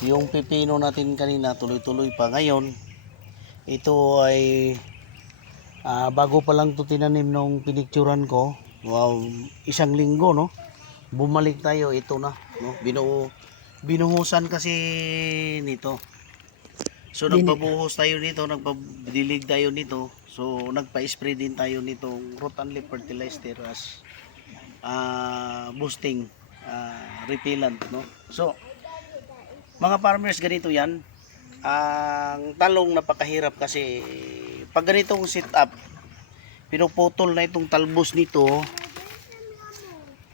yung pipino natin kanina tuloy-tuloy pa. Ngayon, ito ay bago pa lang to tinanim nung pinicturan ko. Wow, isang linggo, no? Bumalik tayo, ito na, no? Binuhusan kasi nito. So nagpabuhos tayo nito, nagpadilig tayo nito. So nagpa-spray din tayo nitong root and leaf fertilizer as boosting repellent, no? So mga farmers, ganito yan. Ang talong napakahirap kasi pag ganitong setup, pinuputol na itong talbos nito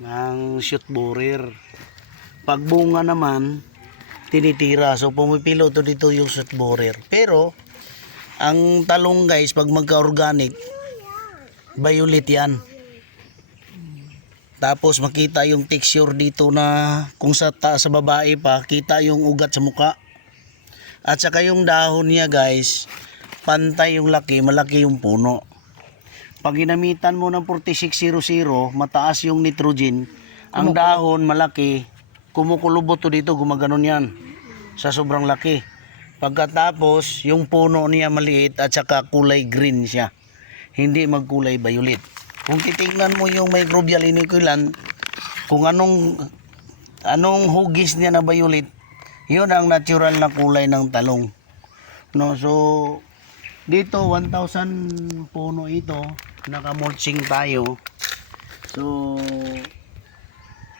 ng shoot borer. Pag bunga naman, tinitira. So pumipilo to dito yung shoot borer. Pero ang talong guys, pag magka-organic, violet yan. Tapos makita yung texture dito na kung sa babae pa, kita yung ugat sa muka. At saka yung dahon niya guys, pantay yung laki, malaki yung puno. Pag ginamitan mo ng 4600, mataas yung nitrogen, ang dahon malaki, kumukulubot to dito, gumaganon yan sa sobrang laki. Pagkatapos, yung puno niya maliit at saka kulay green siya, hindi magkulay violet. Kung titingnan mo yung microbial inoculant, kung anong hugis niya na violet, yun ang natural na kulay ng talong. No, so dito 1,000 puno ito, naka-mulching tayo. So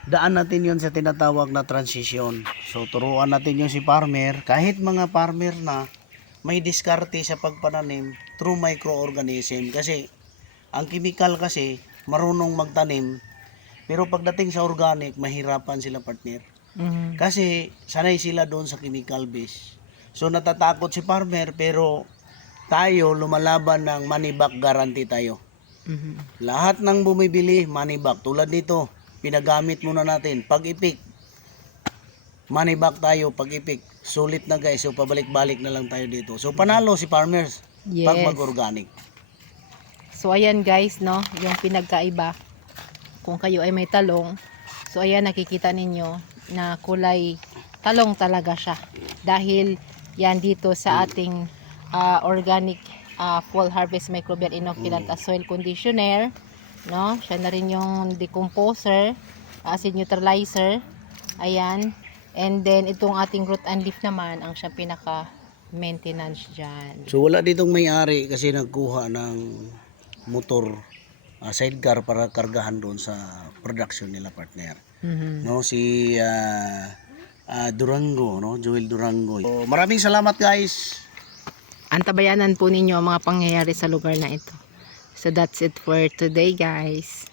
daan natin yun sa tinatawag na transition. So turuan natin yung si farmer, kahit mga farmer na may diskarte sa pagpananim through microorganism, kasi ang chemical kasi marunong magtanim, pero pagdating sa organic mahirapan sila, partner. Kasi sanay sila doon sa chemical base. So natatakot si farmer, pero tayo lumalaban ng money back guarantee tayo. Lahat ng bumibili money back. Tulad nito, pinagamit muna natin. Pag ipik, money back tayo. Pag ipik, sulit na guys. So pabalik-balik na lang tayo dito. So panalo si farmers pag mag-organic. So ayan guys, no, yung pinagkaiba kung kayo ay may talong. So ayan, nakikita ninyo na kulay talong talaga siya. Dahil yan dito sa ating organic full harvest microbial inoculant as soil conditioner, no? Siya na rin yung decomposer, acid neutralizer. Ayan. And then itong ating root and leaf naman ang siyang pinaka maintenance dyan. So wala ditong may-ari kasi nagkuha ng motor sidecar para kargahan doon sa production nila, partner. No, si Durango, no, Joel Durango. So, maraming salamat guys. Antabayanan po ninyo ang mga pangyayari sa lugar na ito. So that's it for today guys.